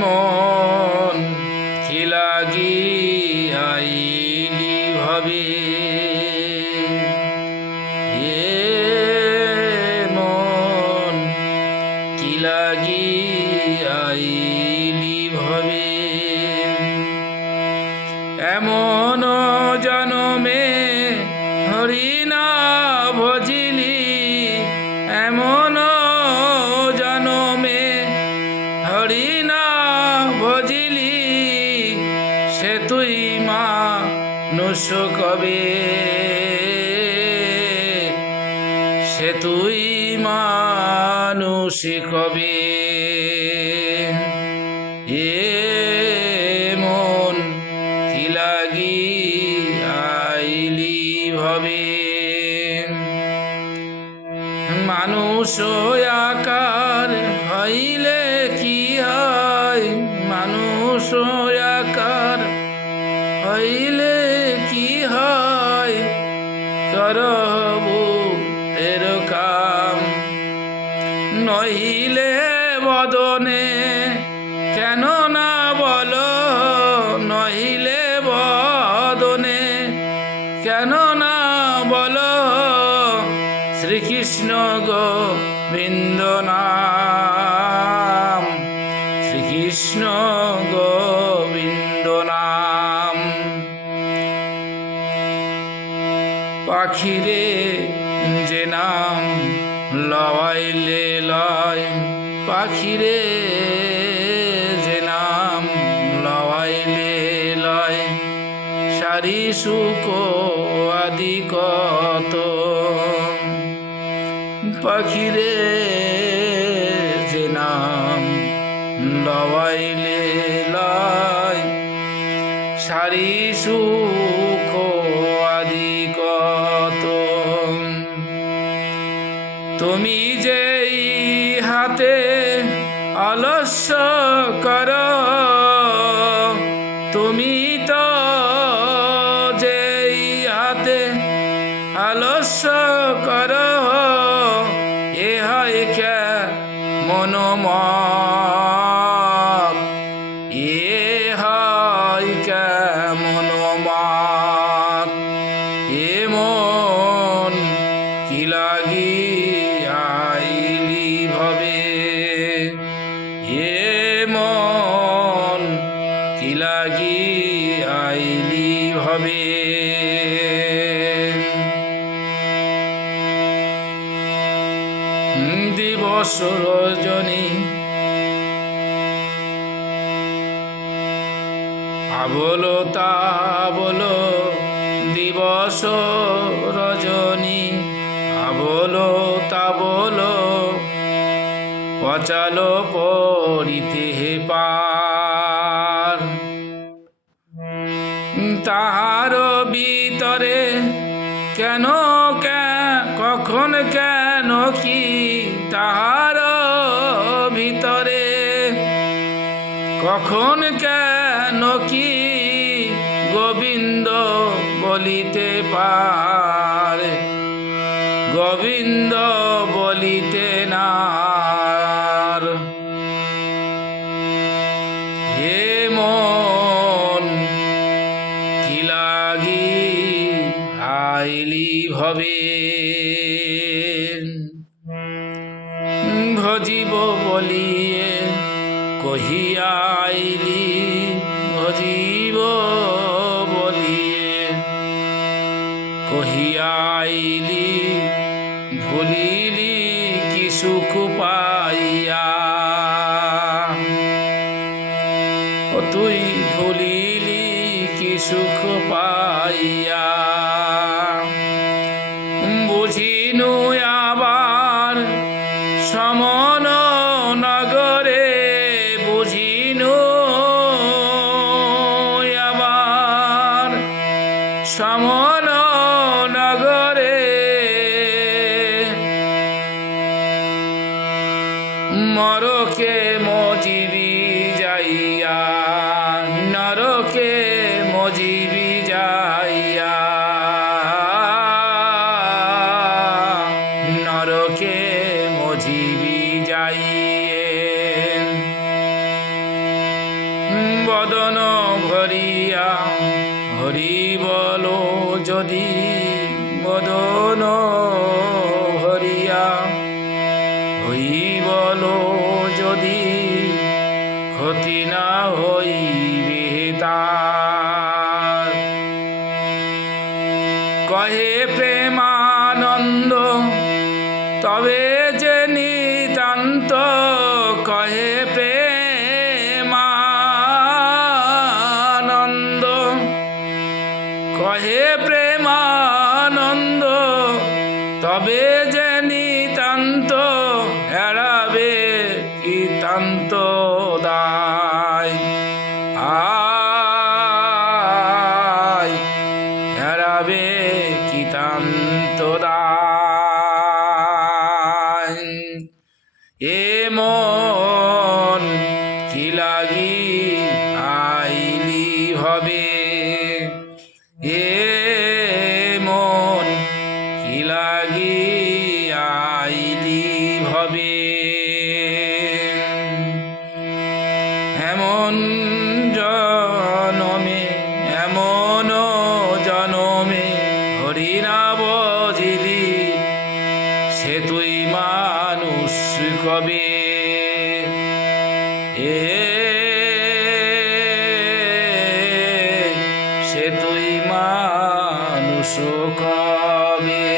মন কি লাগি আইলি ভাবে, মন কি লাগি আইলি ভাবে, এমন জনমে হরিনা ভজিলি, এমন জনমে হরিনা ভজিলি, সে তুই মানুষ কবে, সে তুই মানুষ কবে, মন কি লাগি আইলি ভবে, মানুষ আকার হইলে কি হয়, মানুষ আকার হইলে কি হয়, করবু তের কাম, নহিলে বদনে কেন না বলো, নহিলে বদনে কেন না বলো, শ্রীকৃষ্ণ গোবিন্দ নাম, শ্রীকৃষ্ণ গোবিন্দ নাম। পাখিরে যে নাম লওয়াইলে লয়, পাখিরে যে নাম লওয়াইলে লয়, সারি সুখ আদি কত, পাখিরে যে নাম লওয়াইলে লয়, সারি সুখ আদি কত, তুমি যেই হাতে অলস্য কর, তুমি তো যেই হাতে অলস্য কর, এ হয় কে মনোমত, এ হয় কে মনোমত, এ মন কি লাগি আইলি ভবে, এ মন কি লাগি আইলি ভবে, দিবস রজনী আবলো তা বলো, দিবস রজনী আবলো তা বলো, পচালো পড়িতে পার, তাহার ভিতরে কেন কখন কেন কি, তাহার ভিতরে কখন কেন কি, গোবিন্দ বলিতে পারে, গোবিন্দ বলিতে নার, হে মন কি লাগি আইলি ভবে, ভজিব বলিয়ে কহিয়া আইলি, ভজিব বলিয়ে কহিয়া আইলি, ভুলিলি কি সুখ পাইয়া, ও তুই ভুলিলি কি সুখ পাইয়া, বুঝিনু আবার সমন নগরে, বুঝিনু আবার সমন নগরে, মরকে মজিবি যাইয়া, নরকে মজিবি যাইয়া নরকে মজিবি যাইয়ে বদন ভরিয়া হরি বলো যদি বদন ভরিয়া হই বলো যদি ক্ষতি না হইবে তার কহে প্রেমানন্দ তবে যে নিতান্ত কহে প্রেমানন্দ কহে প্রেমানন্দ তবে যে নিতান্ত এড়াবে কিতান্ত দায় আয় এড়াবে কিতান্ত দায় এ মন কি লাগি আইলি হবে এ মন কি লাগি আইলি হবে এমন জনমে এমন জনমে হরি না বজিলি সে তুই মানুষ কবে সে তুই মানুষ কবে